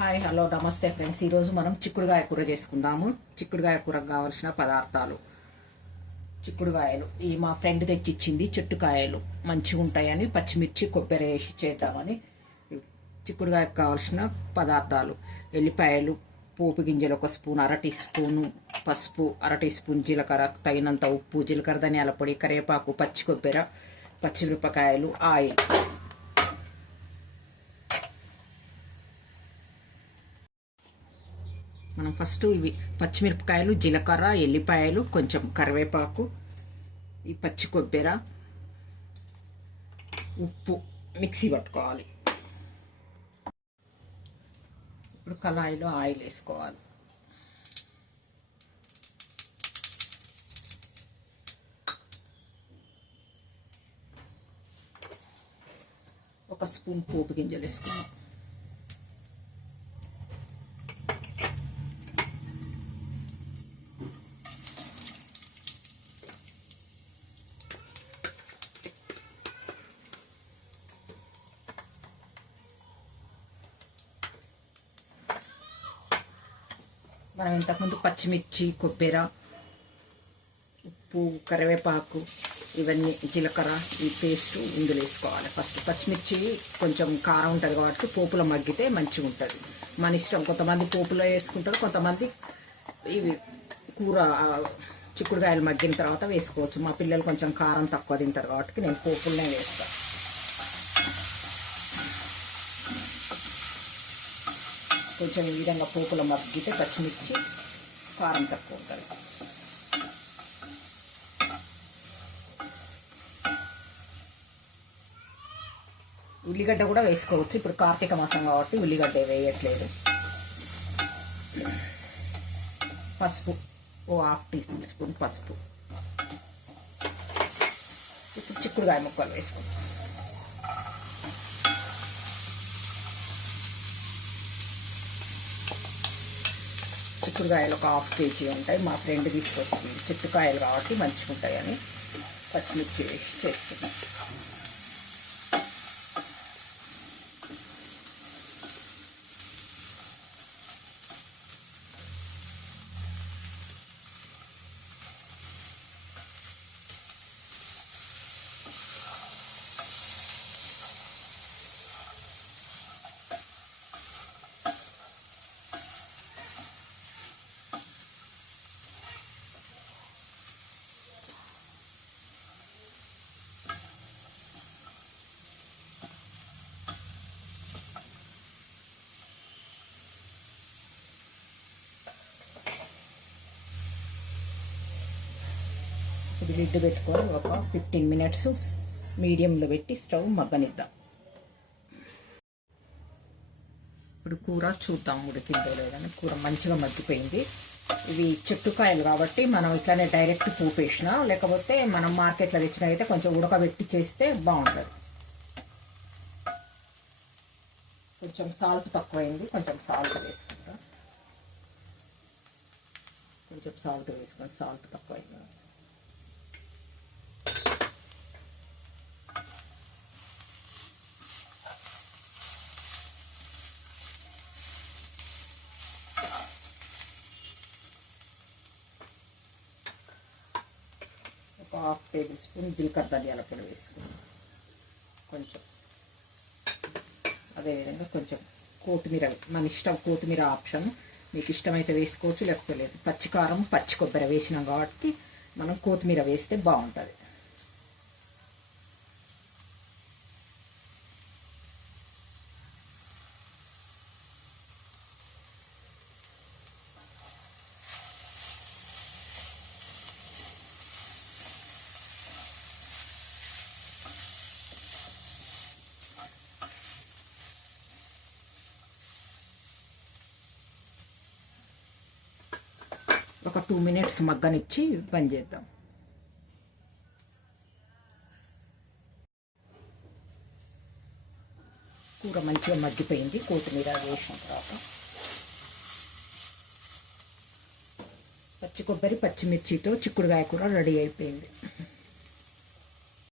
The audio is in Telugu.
హాయ్ హలో నమస్తే ఫ్రెండ్స్. ఈరోజు మనం చిక్కుడుగాయ కూర చేసుకుందాము. చిక్కుడుగాయ కూరకు కావలసిన పదార్థాలు. చిక్కుడుగాయలు. ఈ మా ఫ్రెండ్ తెచ్చిచ్చింది చెట్టుకాయలు. మంచిగా ఉంటాయని పచ్చిమిర్చి కొబ్బరి వేసి చేద్దామని చిక్కుడుగాయకు కావలసిన పదార్థాలు. ఎల్లిపాయలు పోపు గింజలు ఒక స్పూన్ అర టీ స్పూను పసుపు అర టీ స్పూన్ జీలకర్ర తగినంత ఉప్పు జీలకర్ర ధనియాల పొడి కరివేపాకు పచ్చి కొబ్బరి పచ్చిమిరపకాయలు ఆయిల్. మనం ఫస్ట్ ఇవి పచ్చిమిరపకాయలు జీలకర్ర ఎల్లిపాయలు కొంచెం కరివేపాకు ఈ పచ్చి కొబ్బరి ఉప్పు మిక్సీ పట్టుకోవాలి. ఇప్పుడు కళాయిలో ఆయిల్ వేసుకోవాలి. ఒక స్పూన్ పోపు గింజలు వేసుకున్నాం మనం ఇంతకుముందు పచ్చిమిర్చి కొబ్బరి ఉప్పు కరివేపాకు ఇవన్నీ జీలకర్ర ఈ పేస్ట్ ఇందులో వేసుకోవాలి. ఫస్ట్ పచ్చిమిర్చి కొంచెం కారం ఉంటుంది కాబట్టి పోపులో మగ్గితే మంచిగా ఉంటుంది. మన ఇష్టం కొంతమంది పోపులో వేసుకుంటారు కొంతమంది ఇవి కూర చిక్కుడుకాయలు మగ్గిన తర్వాత వేసుకోవచ్చు. మా పిల్లలు కొంచెం కారం తక్కువ తింటారు కాబట్టి నేను పోపులనే వేస్తాను కొంచెం ఈ విధంగా పోపులో మగ్గితే పచ్చిమిర్చి కారం తక్కువ ఉంటుంది. ఉల్లిగడ్డ కూడా వేసుకోవచ్చు. ఇప్పుడు కార్తీక మాసం కాబట్టి ఉల్లిగడ్డ వేయట్లేదు. పసుపు ఓ హాఫ్ టీ స్పూన్ పసుపు. ఇప్పుడు చిక్కుడుకాయ ముక్కలు వేసుకుంటాం చిక్కుడుకాయలు ఒక హాఫ్ కేజీ ఉంటాయి. మా ఫ్రెండ్ తీసుకొచ్చింది. చిట్టుకాయలు కాబట్టి మంచిగా ఉంటాయని పచ్చిమిర్చి వేసి చేస్తున్నాం. ఇది లిడ్ పెట్టుకొని ఒక ఫిఫ్టీన్ మినిట్స్ మీడియంలో పెట్టి స్టవ్ మగ్గనిద్దాం. ఇప్పుడు కూర చూద్దాం ఉడికిందో లేదని. కూర మంచిగా మగ్గిపోయింది. ఇవి చెట్టుకాయలు కాబట్టి మనం ఇట్లానే డైరెక్ట్ పూపేసిన లేకపోతే మనం మార్కెట్లో తెచ్చిన అయితే కొంచెం ఉడకబెట్టి చేస్తే బాగుంటుంది. కొంచెం సాల్ట్ తక్కువైంది. కొంచెం సాల్ట్ వేసుకుంటాం కొంచెం సాల్ట్ వేసుకొని సాల్ట్ తక్కువైంది. హాఫ్ టేబుల్ స్పూన్ జీలకర్ర ధనియాల పొడి వేసుకున్నాం కొంచెం. అదేవిధంగా కొంచెం కొత్తిమీర మన ఇష్టం కొత్తిమీర ఆప్షన్. మీకు ఇష్టమైతే వేసుకోవచ్చు లేకపోతే లేదు. పచ్చికారం పచ్చి కొబ్బరి వేసినాం కాబట్టి మనం కొత్తిమీర వేస్తే బాగుంటుంది. ఒక టూ మినిట్స్ మగ్గనిచ్చి బంద్ చేద్దాం. కూర మంచిగా మగ్గిపోయింది కొత్తిమీర వేసిన తర్వాత. పచ్చి కొబ్బరి పచ్చిమిర్చితో చిక్కుడుకాయ కూర రెడీ అయిపోయింది.